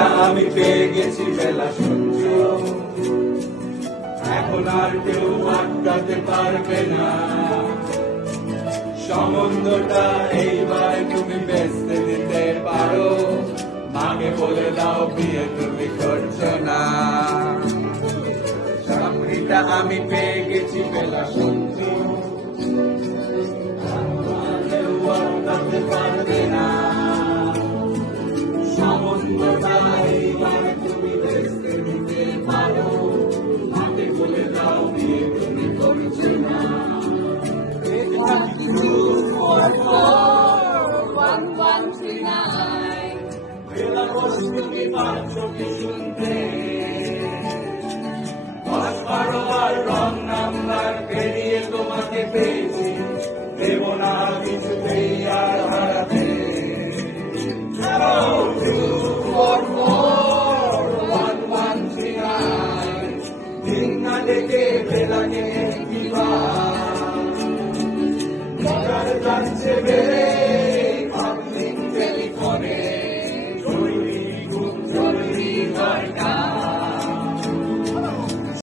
চাকরিটা আমি পেয়ে গেছি বেলা সূর্য, এখন আর কেউ আটকাতে পারবে না। সম্বন্ধটা এইবার তুমি বেচতে দিতে পারো, মাকে বলে দাও বিয়ে তুমি করছো না। চাকরিটা আমি পেয়ে গেছি বেলা সূর্য, কেউ আটকাতে পারবে না। সম্বন্ধটা এইবার তুমি বেচতে দিতে পারো, মাকে বলে দাও বিয়ে তুমি করছো না। 1139 বেলা বসে তুমি পাচ্ছো কি শুনতে, 10-12 রং নাম্বার পেরিয়ে তোমাকে পেয়েছি, দেব না কিছুতেই আর হারাতে। 1139 দিন না দেখে বেলাকে কিবা যাচ্ছে